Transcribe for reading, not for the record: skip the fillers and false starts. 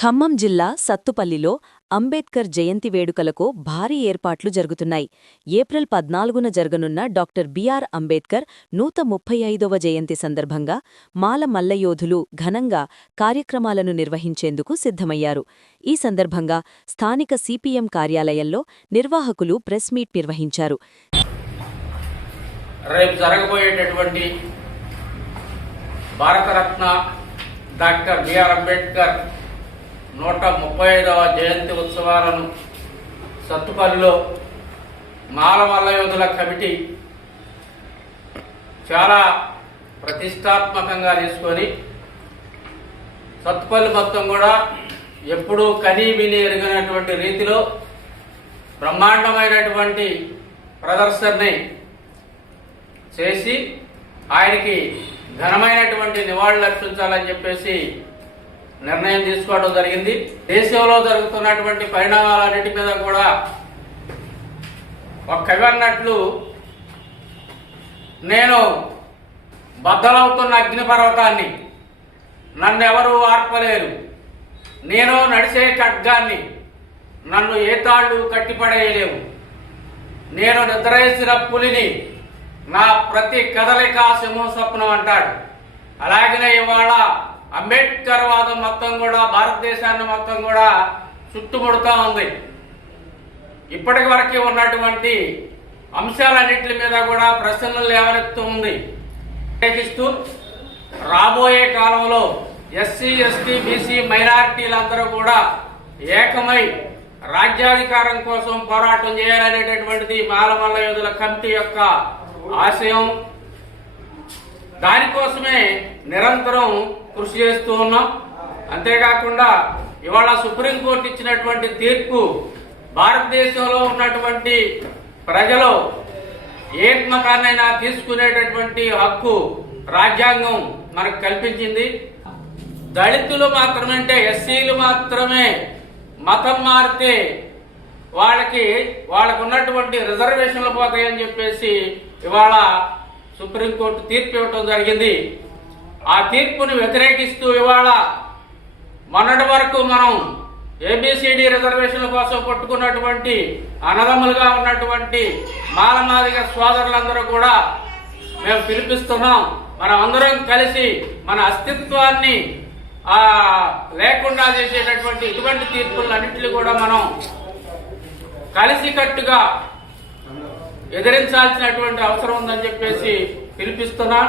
ఖమ్మం జిల్లా సత్తుపల్లిలో అంబేద్కర్ జయంతి వేడుకలకు భారీ ఏర్పాట్లు జరుగుతున్నాయి. ఏప్రిల్ 14న జరగనున్న డాక్టర్ బిఆర్ అంబేద్కర్ 135వ జయంతి సందర్భంగా మాల మల్లయోధులు ఘనంగా కార్యక్రమాలను నిర్వహించేందుకు సిద్ధమయ్యారు. ఈ సందర్భంగా స్థానిక సిపిఎం కార్యాలయంలో నిర్వాహకులు ప్రెస్ మీట్ నిర్వహించారు. రేపు జరగబోయేటటువంటి భారతరత్న డాక్టర్ బిఆర్ అంబేద్కర్ 135వ జయంతి ఉత్సవాలను సత్తుపల్లిలో మాల మల్లయోధుల కమిటీ చాలా ప్రతిష్టాత్మకంగా తీసుకొని సత్తుపల్లి మొత్తం కూడా ఎప్పుడూ కనీ విని ఎరిగినటువంటి రీతిలో బ్రహ్మాండమైనటువంటి ప్రదర్శనని చేసి ఆయనకి ఘనమైనటువంటి నివాళులు అర్పించాలని చెప్పేసి నిర్ణయం తీసుకోవడం జరిగింది. దేశంలో జరుగుతున్నటువంటి పరిణామాలన్నిటి మీద కూడా ఒక కవి అన్నట్లు, నేను బద్దలవుతున్న అగ్నిపర్వతాన్ని, నన్నెవరూ ఆర్పలేరు, నేను నడిచే ఖడ్గాన్ని, నన్ను ఏ తాళ్ళు కట్టిపడేయలేవు, నేను నిద్రేసిన పులిని, నా ప్రతి కదలిక సింహస్వప్నం అంటాడు. అలాగనే ఇవాళ అంబేద్కర్ వాదం మొత్తం కూడా భారతదేశాన్ని మొత్తం కూడా చుట్టుముడుతూ ఉంది. ఇప్పటి వరకు ఉన్నటువంటి అంశాలన్నింటి మీద కూడా ప్రశ్నలు లేవనెత్తూ ఉంది. వ్యతిరేకిస్తూ రాబోయే కాలంలో ఎస్సీ, ఎస్టీ, బీసీ మైనారిటీలందరూ కూడా ఏకమై రాజ్యాధికారం కోసం పోరాటం చేయాలనేటటువంటిది మాల మల్లయోధుల కమిటీ యొక్క ఆశయం. దానికోసమే నిరంతరం కృషి చేస్తూ ఉన్నాం. అంతేకాకుండా ఇవాళ సుప్రీంకోర్టు ఇచ్చినటువంటి తీర్పు భారతదేశంలో ఉన్నటువంటి ప్రజలు ఏ మతాన్నైనా తీసుకునేటటువంటి హక్కు రాజ్యాంగం మనకు కల్పించింది. దళితులు మాత్రమే, అంటే ఎస్సీలు మాత్రమే మతం మారితే వాళ్ళకు ఉన్నటువంటి రిజర్వేషన్లు పోతాయని చెప్పేసి ఇవాళ సుప్రీంకోర్టు తీర్పు ఇవ్వటం జరిగింది. ఆ తీర్పుని వ్యతిరేకిస్తూ ఇవాళ మొన్నటి వరకు మనం ఏబిసిడి రిజర్వేషన్ల కోసం కొట్టుకున్నటువంటి అన్నదమ్ములుగా ఉన్నటువంటి మాలమాదిగ సోదరులందరూ కూడా మేము పిలిపిస్తున్నాం. మనం అందరం కలిసి మన అస్తిత్వాన్ని లేకుండా చేసేటటువంటి ఇటువంటి తీర్పులన్నింటినీ కూడా మనం కలిసికట్టుగా ఎదిరించాల్సినటువంటి అవసరం ఉందని చెప్పేసి పిలిపిస్తున్నాం.